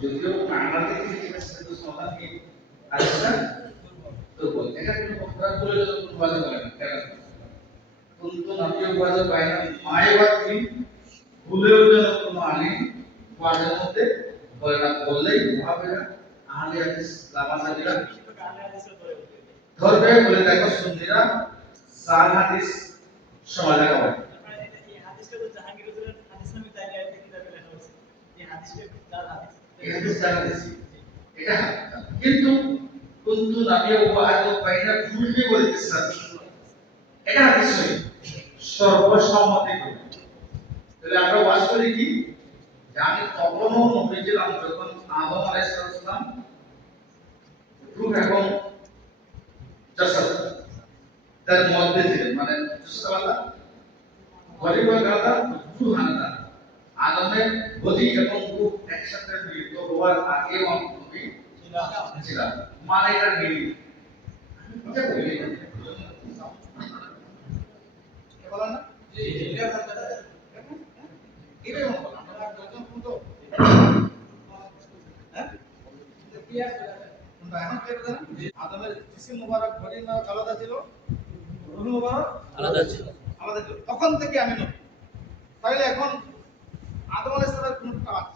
যদিও আমাদের কিছু কিন্তু সমাধান কি আরেকটা দুর্বল। এটা কিন্তু বক্তারা বলে যখন বাজে বলে না কেন কিন্তু নাবিও বাজে পায় না মায়ের কি ভুলেও যেন কোনো আনি বাজের মধ্যে বলে না, বললেই ভাবে না আহলে হাদিস লামাজাবিরা ধরবে বলে দেখো সুন্নিরা জাল হাদিস সমাজ লাগাবে। এই হাদিসটা তো জাহাঙ্গীর হুজুরের হাদিস নামে তাই আয়াতে কিতাবে লেখা আছে। এই হাদিসটা জাল হাদিস। এই হাদিস জাল হাদিস। এটা কিন্তু কুনতু নাবিয়া ওয়া আদু বাইনা জুলহি বলতেছে। এটা হাদিস নয়। সর্বসম্মতি করে। তাহলে আমরা বাস করি কি যে আমি তখনও নবী ছিলাম যখন আদম আলাইহিস সালাম রূহ এবং জাসাদ তার মধ্যে ছিলেন, মানে জাসাদ গরিবের গাদা রূহানা আদমের বডি এবং রূহ একসাথে মিলিত হওয়ার আগেও আমি নবী ছিলাম, মানে এটা মিল এটা বলি কে বলেন না জি এটা কথা এটা মনে বলেন আমরা যখন তো হ্যাঁ ক্লিয়ার করে আমরা এখন ক্লিয়ার করে জি আদমের জিসিম মুবারক বডি মুবারক আলাদা ছিল, রূহ মুবারক আলাদা ছিল, তখন থেকে আমি নবী। তাহলে এখন আদম আলাইহিস সালামের কোনো টাচ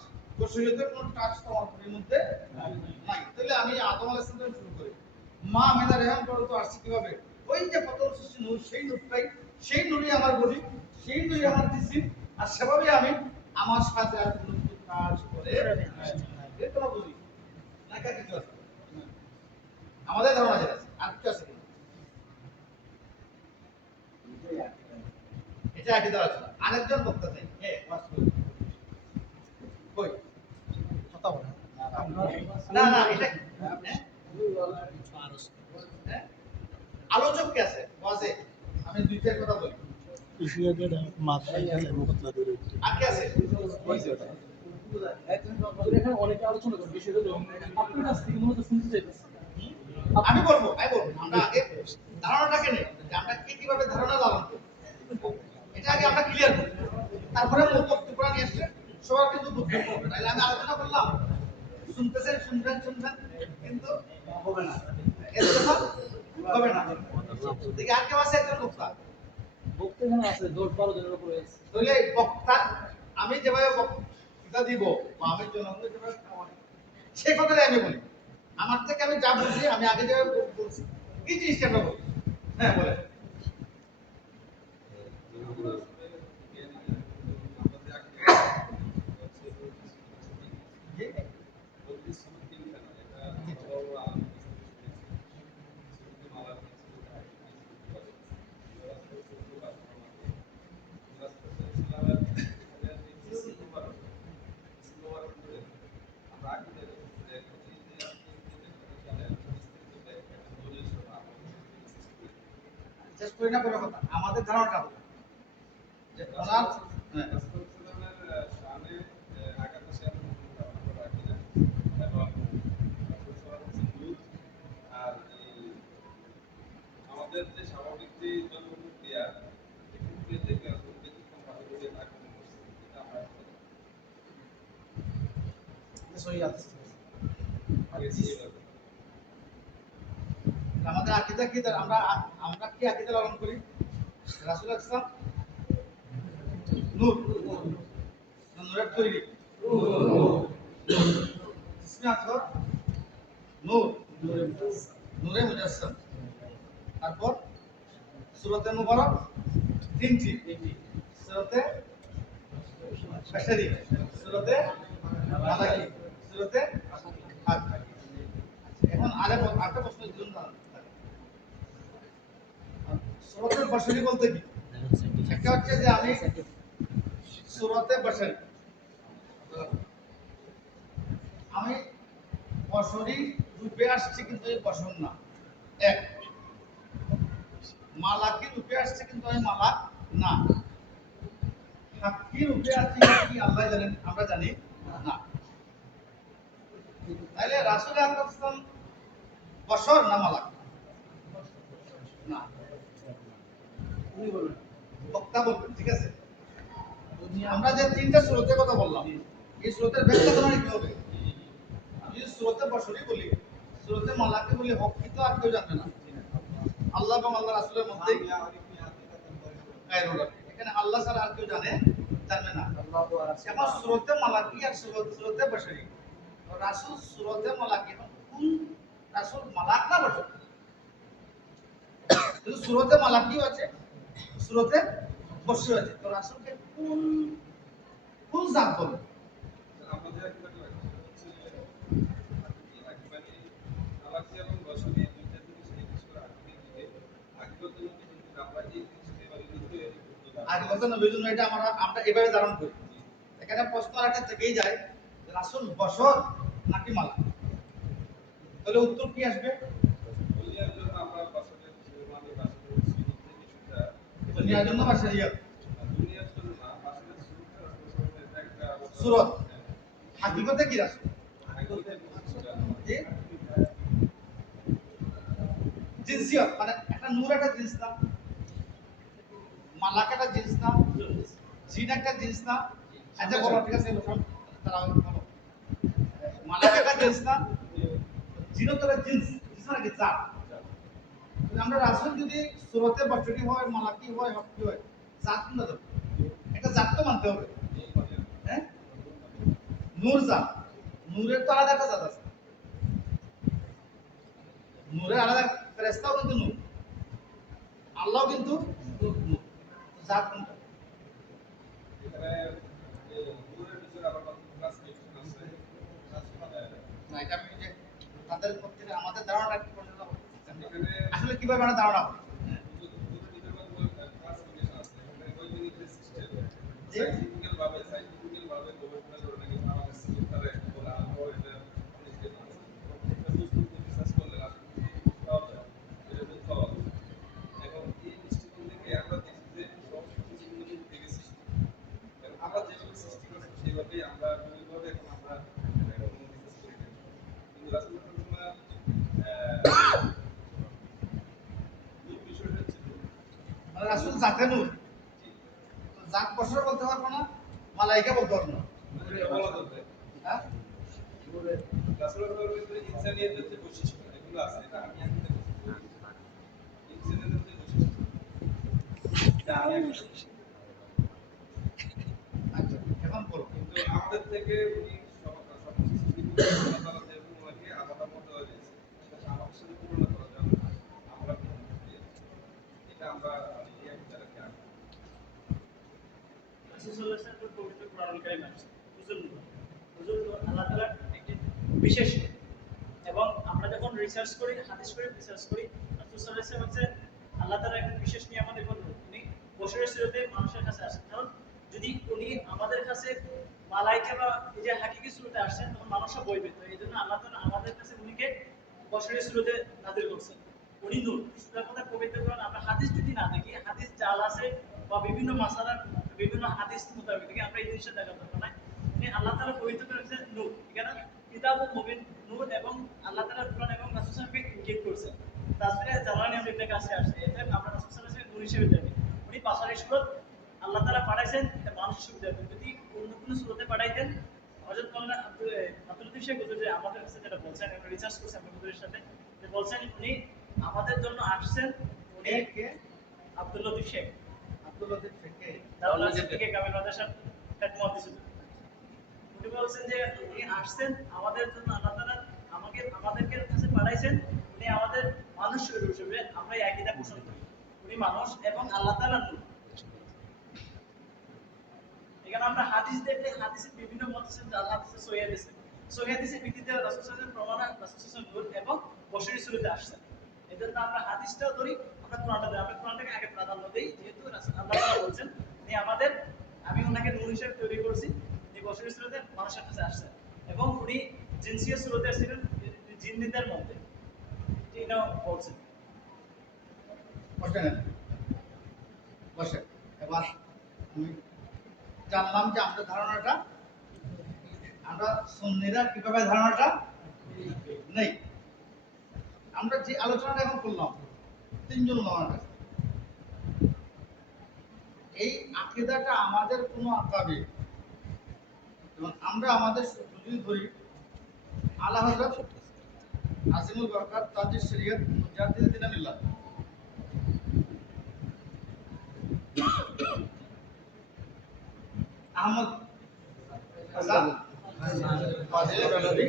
শরীয়তের কোনো টাচ তো আমার বডির মধ্যে নাই। তাহলে আমি আদম আলাইহিস সালাম শুরু করি মা আমিনা রেহান পর্যন্ত আসছে কিভাবে? ওই যে প্রথম সৃষ্টি নূর, সেই নূরটাই, সেই নূরই আমার বডি, সেই নূরই আমার জিসিম, আর সেভাবে আমি আমার সাথে আর কোনো কাজ করে এটা বুঝি না কা কিছু আছে আমাদের ধারণা যেটা আছে আর কিছু আছে কিনা এটা আগে দেওয়া আছে। আরেকজন বক্তা চাই হ্যাঁ কই কথা বলে না না এটা আলোচক কে আছে ওয়াজে আমি দুই চার কথা বলি ইশিয়াদের মাথায় আছে মুখত না ধরে আর কে আছে এখানে অনেকে আলোচনা করবে বিষয়টা আপনার কাছ থেকে মনে হচ্ছে শুনতে চাইতেছি। আমি বলবো আমরা আগে ধারণাটাকে নেই যে আমরা কিভাবে ধারণা লালন করব, এটা আগে আমরা ক্লিয়ার করি, তারপরে বক্তব্য নিয়ে আসলে সবার কিন্তু বুঝতে হবে। তাহলে আমি আলোচনা করলাম শুনতেছেন শুনবেন কিন্তু হবে না, এর কথা হবে না। দেখি আর কেউ আছে একজন বক্তা এখানে আছে 10-12 জনের উপরে আছে। তাহলে বক্তা আমি যেভাবে বক্তৃতা দিব বা আমি জনগণকে যেভাবে সেই কথাটাই আমি বলি, আমার থেকে আমি যা বুঝি আমি আগে যেভাবে বলছি কি জিনিসটা আমরা বলি। হ্যাঁ বলে শেষ করি না কোনো কথা, আমাদের ধারণাটা হবে যে ওনার সামনে আগামী সামনে এবং আর আমাদের যে স্বাভাবিক যে জনপ্রক্রিয়া আমাদের আকীদা কি আমরা কি আকীদা লালন করি? রাসূল ইসলাম নূর, নূরের তৈরি ইসমে আকবর নূর, নূরে মুজাসসাম। তারপর সূরাতে মুবারক তিনটি, সূরাতে বাশারি, সূরাতে মালাকি, সূরাতে হাদ। এখন আরেকটা প্রশ্ন দিলাম না, সূরাতুল বাশারি বলতে কি? একটা হচ্ছে যে আমি সূরাতে বাশারি আমি বশরী রূপে আসছে কিন্তু এই বশর না, এক মালাকি রূপে আসছে কিন্তু আমি মালাক না, হাক্কি রূপে আসছে কি আল্লাহ জানেন আমরা জানি না। তাহলে রাসূল আকরাম সাল্লাল্লাহু আলাইহি ওয়াসাল্লাম বশর না মালাক না উনি বলবেন বক্তা বলবেন ঠিক আছে। আমরা যে তিনটা সূরাতের কথা বললাম এই সূরাতের ব্যাখ্যা জানা কি হবে? বশরই বলি, সুরতে মালাকি বলি, হক কিন্তু আর কেউ জানে না। আল্লাহ এবং আল্লাহ রাসূলের মধ্যেই এখানে আল্লাহ ছাড়া আর কেউ জানবে না। এখন সুরতে মালাকি আর সুরতে বশরি, রাসূল সুরতে মালাকি, কোন রাসূল মালাক না বশর? কিন্তু সুরতে মালাকিও আছে, সুরতে বশরি আছে। তো রাসূলকে কোন কোন জাত বলে? আমাদের মালাকি এবং বশরি দুইটা জিনিস নির্দিষ্ট করে আগিগত নবী কিন্তু আমরা এই জিনিসকে আগিগত নবীর জন্য এটা আমরা এভাবে ধারণ করি। এখানে প্রশ্ন একটা থেকেই যায়, রাসূল বশর নাকি মালাক? তাহলে উত্তর কি আসবে? দুনিয়ার জন্য আমরা বশরের মানে বশরের কিছুটা দুনিয়ার জন্য বাশারিয়াত, দুনিয়ার জন্য না বশরের সুরত একটা সুরত। হাকিকতে কি রাসূল? আগিগত কিছুটা জি, জিনসিয়ত মানে একটা নূর একটা জিন্স না, মালাক একটা জিন্স না, জিন একটা জিন্স না। আচ্ছা বলো, ঠিক আছে বলো, তারা বলো, মালাক একটা জিন্স না, জিনও তো একটা জিন্স, জিন্স মানে কি জাত। আমরা রাসূল যদি সুরতে বশরি হয়, মালাকি হয়, হকি হয়, জাত না তো একটা জাত তো মানতে হবে। হ্যাঁ, নূর জাত, নূরের তো আলাদা একটা জাত আছে, নূরের আলাদা, ফেরেশতাও কিন্তু নূর, আল্লাহ কিন্তু নূর। জাত কোনটা? এখানে নূরের ভিতরে আবার কত ক্লাসিফিকেশন আছে না, এটা আমি যে তাদের প্রত্যেকে আমাদের ধারণা কি পর্যন্ত এখানে আসলে কিভাবে আমরা ধারণা হবে? নূরের ভিতরে কত ক্লাসিফিকেশন আছে এখানে বৈজ্ঞানিক সিস্টেম যে সাইন্টিফিক্যাল ভাবে গবেষণা করে নাকি আমাদের সিস্টেমটারে বলে আলো এটা সিস্টেম আছে প্রত্যেকটা বস্তু রিসার্চ করলে আসলে পাওয়া যায় এটা খুব পাওয়া যায় এবং এই দৃষ্টিকোণ থেকে আমরা দেখি যে সব কিছুগুলো কিন্তু থেকে সৃষ্টি এবং আমরা যেভাবে সৃষ্টি করছি সেভাবেই আমরা ওইভাবে এখন আমরা রিসার্চ করি না কিন্তু রাসূলুল্লাহ মূল বিষয়টা হচ্ছে মানে রাসূল জাতে নূর, তো জাত বশর বলতে পারবো না, মালাইকা বলতে পারবো না। বলা যাবে হ্যাঁ, রাসূলুল্লাহর ভিতরে ইনসানিয়তের যে বৈশিষ্ট্য এগুলো আছে এটা আমি আগে থেকে ইনসানিয়তের যে বৈশিষ্ট্য এটা আমি আগে থেকে আচ্ছা এখন বলো। কিন্তু আমাদের থেকে উনি সবকিছু সৃষ্টি করে আল্লাহ তাআলা যেরকম ওনাকে আলাদা মতো দিয়েছে এটা আমাদের সাথে তুলনা করা যাবে না আমরা এটা আমরা এই একটা রাখি রাসূলুল্লাহ সাল্লাল্লাহু আলাইহি ওয়াসাল্লাম পবিত্র কোরআনুল কারীম আছে। হুজুর আল্লাহ তাআলার একটি বিশেষ রূপ। এবং আমরা যখন রিসার্চ করি, হাদিস করে রিসার্চ করি, রাসূল সাল্লাল্লাহু আলাইহি ওয়াসাল্লাম হচ্ছে আল্লাহ তাআলার একটি বিশেষ নিয়ামত এবং উনি বশরের সুরতে মানুষের কাছে আসেন। কারণ যদি উনি আমাদের কাছে মালাইকা বা এই যে হাকিকি সুরতে আসেন তখন মানুষরা বই পেত। এই জন্য আল্লাহ তাআলা আমাদের কাছে উনিকে বশরের সুরতে নাযিল করছেন। উনি নূর। সুতরাং কথা পবিত্র কোরআন আমরা হাদিস যদি না দেখি, হাদিস জাল আছে বা বিভিন্ন মাসালার বিভিন্ন হাদিস মোতাবেক দেখি আমরা এই জিনিসটা দেখা দরকার নাই। আল্লাহ তাআলা পবিত্র করেছেন নূর। এখানে কিতাবুল মুবিন নূর এবং আল্লাহ তাআলা কোরআন এবং রাসূল সাল্লাল্লাহু আলাইহি ওয়াসাল্লামকে ইঙ্গিত করেছেন। তাসবিরে জালানী আমরা ইবনে কাছে আসছে। এতে আমরা রাসূল সাল্লাল্লাহু আলাইহি ওয়াসাল্লাম নূর হিসেবে দেখি। উনি পাশারি সুরত আল্লাহ তাআলা পাঠাইছেন এটা মানুষের সুবিধার্থে। যদি অন্য কোনো সুরতে পাঠাইতেন হযরত মাওলানা আব্দুল লতিফ শেখ হুজুর যে আমাদের কাছে যেটা বলছেন আমরা রিসার্চ করছি আমরা হুজুরের সাথে যে বলছেন উনি আমাদের জন্য আসছেন। উনি কে? আব্দুল লতিফ শেখ, আব্দুল লতিফ থেকে দাওলাত থেকে কামিল মাদ্রাসার হেড মুহাদ্দিস হুজুর। উনি বলছেন যে উনি আসছেন আমাদের জন্য, আল্লাহ তাআলা আমাদেরকে কাছে পাঠাইছেন। উনি আমাদের মানুষ হিসেবে আমরা এই আকীদা পোষণ করি। উনি মানুষ এবং আল্লাহ তাআলা নূর। এখানে আমরা হাদিস দেখলে হাদিসের বিভিন্ন মত আছে, জাল হাদিসে সহিহ হাদিসে। সহিহ হাদিসের ভিত্তিতে রাসূল সাল্লাল্লাহু আলাইহি ওয়াসাল্লাম প্রমাণ রাসূল সাল্লাল্লাহু আলাইহি ওয়াসাল্লাম নূর এবং বশরী সুরতে আসছেন। এজন্য আমরা হাদিসটাও ধরি, আমরা কোরআনটা ধরি। আমরা কোরআনটাকে আগে প্রাধান্য দেই যেহেতু রাসূল আল্লাহ তাআলা বলেছেন উনি আমাদের, আমি ওনাকে নূর হিসেবে তৈরি করেছি। উনি বশরী সুরতে মানুষের কাছে আসছেন এবং উনি জিনসিয়া সুরতে আসছিলেন জিন্নিদের মধ্যে। এটাও বলছেন। বসে নেন, বসে। এবার আমি জানলাম যে আমাদের ধারণাটা, আমরা সুন্নিরা কিভাবে ধারণাটা নেই। আমরা যে আলোচনাটা এখন করলাম তিনজন ওলামার কাছে, এই আকীদাটা আমাদের কোনো আকাবে এবং আমরা আমাদের যদি ধরি আলা হযরত আজিমুল বরকাত তাজির শরীয়ত মুজাদ্দিদ দিন মিল্লাত। আহমদ হাসান ফাজিল বেলাবি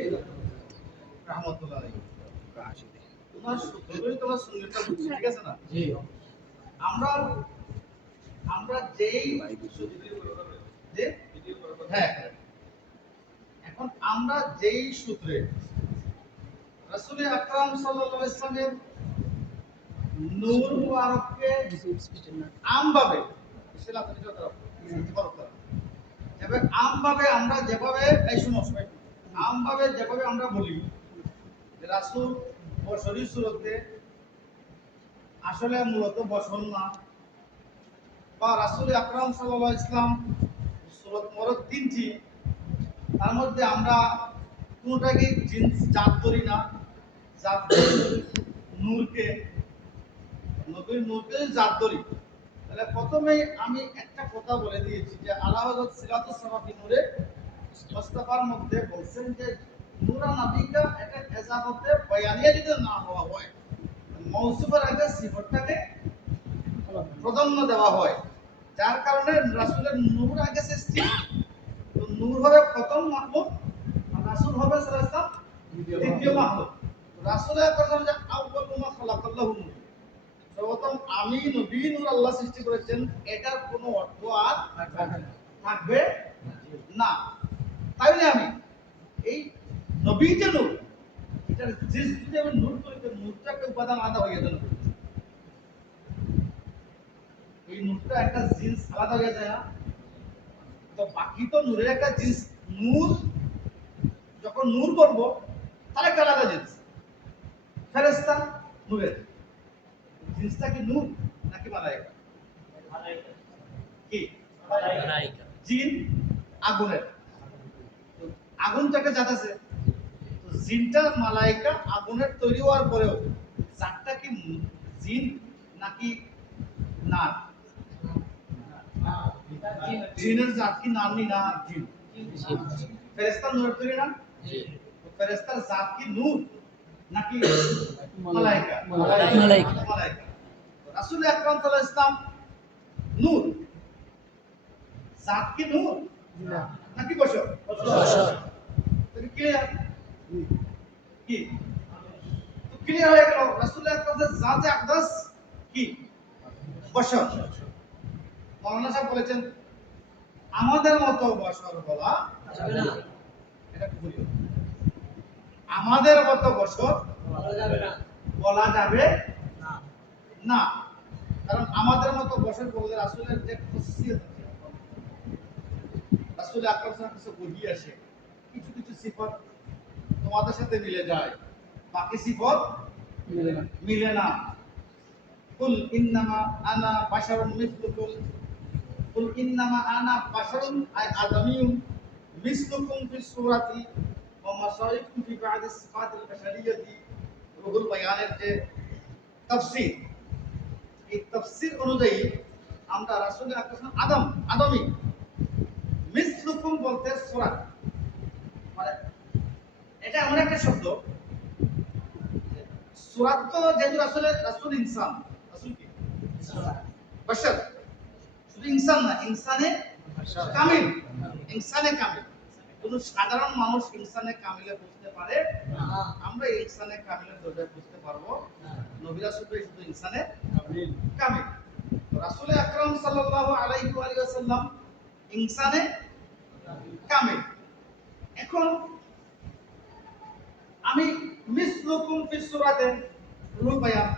রাহমাতুল্লাহ আলাইহি। তোমার সূত্রই তোমার সুন্নাতটা বুঝছি, ঠিক আছে না? জি। আমরা আমরা যেই যে হ্যাঁ, এখন আমরা যেই সূত্রে রাসূল আকরাম সাল্লাল্লাহু আলাইহি ওয়াসাল্লামের নূর মুবারককে আমভাবে আমভাবে আমরা যেভাবে এই শুনো সবাই, আমভাবে যেভাবে আমরা বলি যে রাসূল বশরী সুরতে আসলে মূলত বসন না, বা রাসূল আকরাম সাল্লাল্লাহু আলাইহি ইসলাম সুরত মরদ তিনটি, তার মধ্যে আমরা কোনটাকে জিন্স জাত করি না, জাত নূরকে নবীর নূরকে জাত করি। তাহলে প্রথমেই আমি একটা কথা বলে দিয়েছি যে আলা হযরত সিরাতুস সালাফি নূরে মুস্তাফার মধ্যে বলছেন যে নূরা নবিকা এটা এজাবতে বয়ানিয়া যদি না হওয়া হয়, মৌসুফের আগে সিফতটাকে প্রাধান্য দেওয়া হয়, যার কারণে রাসূলের নূর আগে সৃষ্টি, তো নূর হবে প্রথম মাখলুক আর রাসূল হবে সাল্লাল্লাহু আলাইহি ওয়াসাল্লাম দ্বিতীয় মাখলুক। রাসূলের কথা যে আউয়ালু মা খালাকাল্লাহু নূর, সর্বপ্রথম আমি নবী নূর আল্লাহ সৃষ্টি করেছেন, এটার কোনো অর্থ আর থাকবে না। তাইলে আমি এই নবী যে নূর, এটার জিনিস যদি আমি নূর করি তো নূরটা একটা উপাদান আলাদা হয়ে যাবে, এই নূরটা একটা জিনিস আলাদা হয়ে যায় না, তো বাকি তো নূরের একটা জিনিস, নূর যখন নূর করব তার একটা আলাদা জিনিস। ফেরেশতা নূরের জিনিসটা কি নূর নাকি মালায়েকা? কি মালায়েকা। জিন আগুনের, আগুন তো একটা জাত আছে, তো জিনটা মালায়েকা আগুনের তৈরি হওয়ার পরেও জাতটা কি জিন নাকি না? জিনের জাত কি নামই না জিন? ফেরেশতা নূরের তৈরি না? জি। ফেরেশতার জাত কি নূর নাকি মালায়েকা? মালায়েকা। রাসূল আকরাম সাল্লাল্লাহু আলাইহি ইসলাম নূর, জাত কি নূর নাকি বশর? বশর। তুমি ক্লিয়ার? কি তো ক্লিয়ার হয়ে গেল, রাসূল আকরাম জাতে আকদাস কি বশর। মাওলানা সাহেব বলেছেন আমাদের মতো বশর বলা যাবে না, এটা ভুল। আমাদের মতো বশর বলা যাবে না, কারণ আমাদের মতো বশর বলতে রাসূলের যে খাসিয়ত আছে, রাসূল আকরাম সাল্লাল্লাহু আলাইহি ওয়াসাল্লাম বলি আসে, কিছু কিছু সিফাত তোমাদের সাথে মিলে যায়, বাকি সিফাত মিলে না। কুল ইন্নামা আনা বাশারুন মিসলুকুম, কুল ইন্নামা আনা বাশারুন আই আদামিয়ুন মিসলুকুম ফিস সূরাতি ওয়া মাসাইকুম ফি বা'দি সিফাতিল বাশারিয়্যতি। রুহুল বায়ানের যে তাফসীর, এই তাফসীর অনুযায়ী আমরা রাসূল আকরাম আদমি, মিসলুকুম বলতে সূরাত, মানে এটা এমন একটা শব্দ, সূরাত তো যেহেতু রাসূল ইনসান, রাসূল কি বাশার, শুধু ইনসান না, ইনসানে কামিল, ইনসানে কামিল। কোন সাধারণ মানুষ ইনসানে কামিলে বুঝতে পারে না, আমরা ইনসানে কামিলের দরজায় বুঝতে পারবো না, নবী রাসূল শুধু ইনসানে কামিল। রাসূল আকরাম সাল্লাল্লাহু আলাইহি ওয়া সাল্লাম ইনসানে কামিল। এখন আমি মিসলুকুম ফিস সূরাতে রূল বায়ান,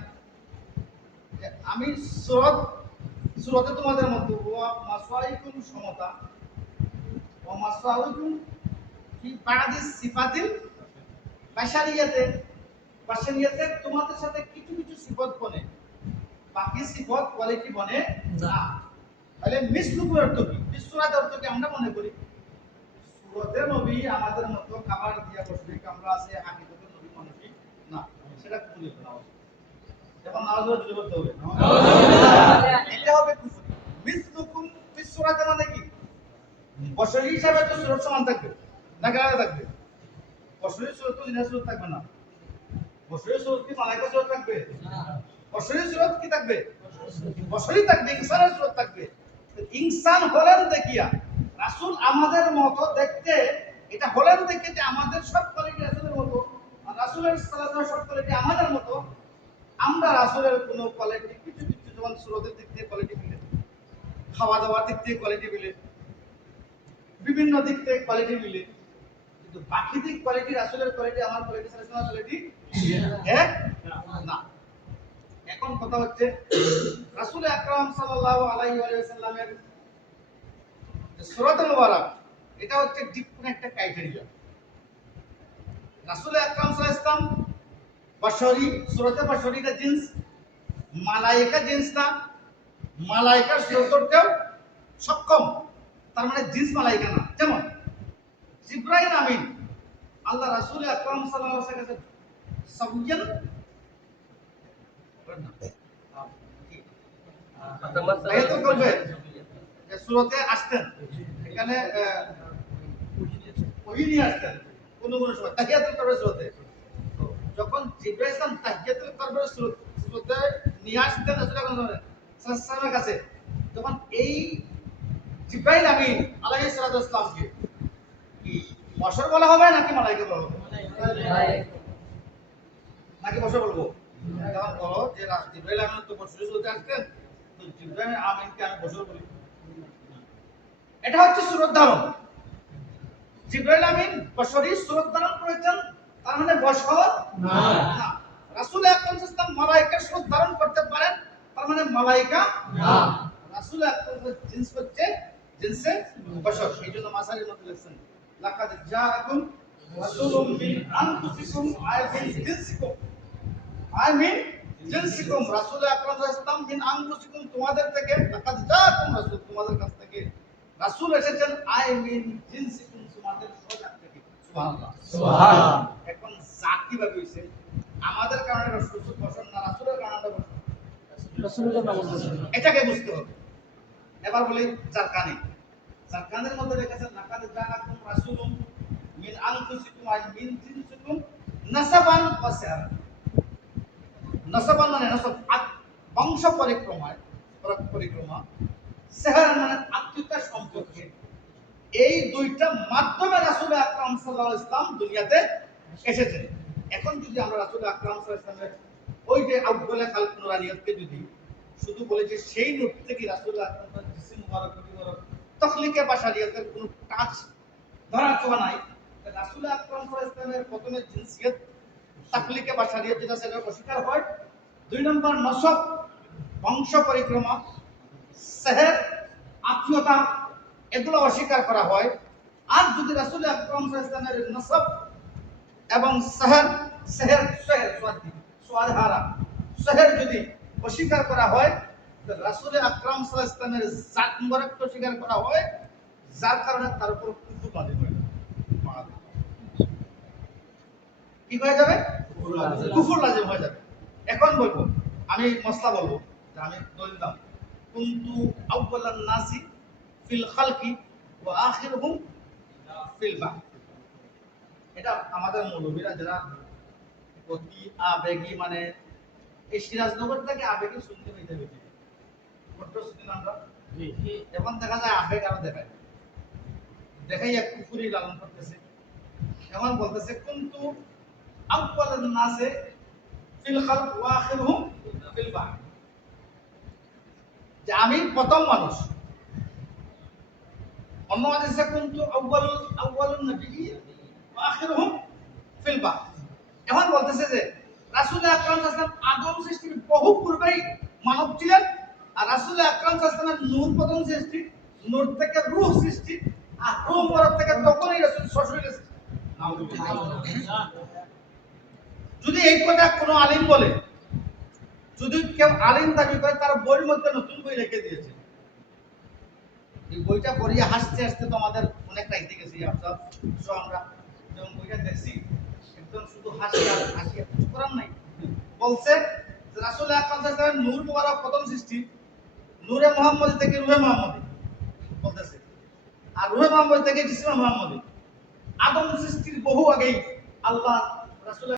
আমি সূরাতে তোমাদের মধ্যে ওয়া মাসাইকুম সমতা, ওয়া মাসাইকুম ফি বা'দি সিফাতিল বাশারিয়াতে তোমাদের সাথে কিছু কিছু সিফাত বনে, বাকি সিফাত কোয়ালিটি বনে না। তাহলে মিসলুকুর অর্থ কি? মিসসূরাতের অর্থ কি আমরা মনে করি সূরাতে নবী আমাদের মতো খাবার দিয়া বসবে, আমরা আছে হাকিকতে নবী মানুষই না, সেটা ভুল না। এখন নামাজও দিতে করতে হবে, এটা হবে কুফর। মিসলুকুম মিসসূরাতে মানে কি? বশরী হিসাবে তো সূরা সমান থাকবে না, আলাদা থাকবে। বশরী সূরা তো জিনাস সূরা থাকবে না, বশরী সুরত কি মালাইকা সুরত থাকবে? বশরী সুরত কি থাকবে? বশরী থাকবে, ইনসানের সুরত থাকবে। ইনসান হলেন দেখিয়া রাসূল আমাদের মতো দেখতে, এটা হলেন দেখে যে আমাদের সব কোয়ালিটি রাসূলের মতো, আর রাসূলের সাল্লাল্লাহু আলাইহি ওয়াসাল্লাম সব কোয়ালিটি আমাদের মতো। আমরা রাসূলের কোনো কোয়ালিটি কিছু কিছু যেমন সুরতের দিক থেকে কোয়ালিটি মিলে, খাওয়া দাওয়ার দিক থেকে কোয়ালিটি মিলে, বিভিন্ন দিক থেকে কোয়ালিটি মিলে, কিন্তু বাকি দিক কোয়ালিটি রাসূলের কোয়ালিটি আমার কোয়ালিটি সাল্লাল্লাহু আলাইহি কোয়ালিটি এক না। এখন কথা হচ্ছে রাসূল আকরাম সাল্লাল্লাহু আলাইহি ওয়াসাল্লামের যে সূরাতুল মুবারক, এটা হচ্ছে ডিফারেন্ট একটা ক্রাইটেরিয়া। রাসূল আকরাম সাল্লাল্লাহু আলাইহি ওয়াসাল্লাম বশরী, সূরাতে বশরীটা জিন্স, মালায়েকা জিন্স না, মালায়েকার সুরতেও সক্ষম, তার মানে জিন্স মালায়েকা না। যেমন জিবরাইল আমিন আল্লাহ রাসূল আকরাম সাল্লাল্লাহু আলাইহি ওয়াসাল্লামের কাছে সাবিয়ান তাহিয়াতুল করবে যে সূরাতে আসতেন, এখানে ওহী নিয়ে আসতেন কোন কোন সময় তাহিয়াতুল করবে সূরাতে। যখন জিবরাইল ইসলাম তাহিয়াতুল করবে সূরাতে নিয়ে আসতেন রাসূল আকরাম সাল্লাল্লাহু আলাইহি ওয়াসাল্লামের কাছে, যখন এই জিবরাইল আমিন আলাইহিস সালাতু ওয়াস সালামকে কি বশর বলা হবে নাকি মালায়েকা বলা হবে? নাকি বশর বলবো? এখন বলো যে জিবরাইল আমিন তো বশরী সুরতে আসতেন, তো জিবরাইল আমিনকে আমি বশর বলি? এটা হচ্ছে সুরত ধারণ। জিবরাইল আমিন বশরী সুরত ধারণ করেছেন, তার মানে বশর না। রাসূল আকরাম সাল্লাল্লাহু আলাইহি ওয়াসাল্লাম মালায়েকার সুরত ধারণ করতে পারেন, তার মানে মালায়েকা না। রাসূল আকরাম জিন্স হচ্ছে জিনসে বশর। এইজন্য মাসারির মধ্যে লেখছেন লাকাদ জাআকুম রাসূলুম মিন আনফুসিকুম আমিন জিনসিকুম, আমিন জিনসিকুম। রাসূল আকরাম সাল্লাল্লাহু আলাইহি ওয়াসাল্লাম মিন আনফুসিকুম তোমাদের থেকে, লাকাদ জাআকুম রাসূল তোমাদের কাছ থেকে রাসূল এসেছেন, আমিন জিনসিকুম তোমাদের স্বজাত থেকে। সুবহানাল্লাহ সুবহানাল্লাহ। এখন জাত কিভাবে হইছে? আমাদের কারণে রাসূল বশর না, রাসূলের কারণে বশর, রাসূলের কারণে বশর, এটাকে বুঝতে হবে। এবার বলি জারকানি, জারকানের মধ্যে লেখা লাকাদ জাআকুম রাসূলুম মিন আনফুসিকুম আমিন জিনসিকুম নাসাবান ওয়া সিহরান। নাসাবান মানে নাসাব, বংশ পরিক্রমায় পরিক্রমা, সিহরান মানে আত্মীয়তার সম্পর্কে। এই দুইটা মাধ্যমে রাসূল আকরাম সাল্লাল্লাহু আলাইহি ওয়াসাল্লাম দুনিয়াতে এসেছেন। এখন যদি আমরা রাসূল আকরাম সাল্লাল্লাহু আলাইহি ওয়াসাল্লামের ওই যে আউয়ালে খালক নুরানিয়তকে যদি শুধু বলে যে সেই নূর থেকে রাসূল আকরাম জিসিম মুবারক তখলিকে বাশারিয়তের কোনো কাজ ধরা ছোঁয়া নাই, রাসূল আকরাম সাল্লাল্লাহু আলাইহি ওয়াসাল্লামের প্রথমে জিনসিয়ত তখলিকে বাশারিয়ত যেটা সেটা অস্বীকার হয়, দুই নম্বর নসব বংশ পরিক্রমা, সেহর আত্মীয়তা, এগুলো অস্বীকার করা হয়। আর যদি রাসূল আকরাম সাল্লাল্লাহু আলাইহি ওয়াসাল্লামের নসব এবং সেহর সোয়াদহারা সেহর যদি অস্বীকার করা হয়, রাসূল আকরাম সাল্লাল্লাহু আলাইহি ওয়াসাল্লামের জাত মুবারককে অস্বীকার করা হয়, যার কারণে তার উপর কুফর লাজিম হয়ে যাবে। কি হয়ে যাবে? কুফর লাজিম হয়ে যাবে। এখন বলবো, আমি মসলা বলবো যে আমি দলিল দাম কুনতু আউয়ালান নাসি ফিল খালকি ওয়া আখিরুহুম ফিল বা'থ। এটা আমাদের মৌলবীরা যারা অতি আবেগী, মানে এই সিরাজনগর থেকে আবেগী শুনতে পেতে বেশি ফটো শুনতে আমরা এখন দেখা যায় আবেগ আরো দেখাই এক কুফুরি লালন করতেছে। এখন বলতেছে কুনতু আউয়ালান নাসে ফিল খালক ওয়া আখিরুহুম ফিল বা'থ, যে আমি প্রথম মানুষ। অন্য হাদিসে কুনতু আউয়ালুন নবিয়্যিন ওয়া আখিরুহুম ফিল বা'থ। এখন বলতেছে যে রাসূল আকরাম সাল্লাল্লাহু আলাইহি ওয়াসাল্লাম আদম সৃষ্টির বহু পূর্বেই মানব ছিলেন, আর রাসূল আকরাম সাল্লাল্লাহু আলাইহি ওয়াসাল্লামের নূর প্রথম সৃষ্টি, নূর থেকে রূহ সৃষ্টি, আর রূহ মুবারক থেকে তখনই রাসূল শ্বশুর এসেছে। যদি এই কথা কোনো আলিম বলে, যদি কেউ আলিম দাবি করে, তার বইয়ের মধ্যে নতুন বই লিখে দিয়েছে। এই বইটা পড়িয়ে হাসতে হাসতে তো আমাদের অনেক রাইতে গেছি আমরা যখন বইটা দেখছি, একদম শুধু হাসি আর হাসি, কিছু করার নাই। বলছে যে রাসূল আকরাম সাল্লাল্লাহু আলাইহি ওয়াসাল্লাম নূর মুবারক প্রথম সৃষ্টি, নূরে মুহাম্মদী থেকে রূহে মুহাম্মদী বলতেছে, আর রূহে মুহাম্মদী থেকে জিসমে মুহাম্মদী। আদম সৃষ্টির বহু আগেই আল্লাহ রাসূল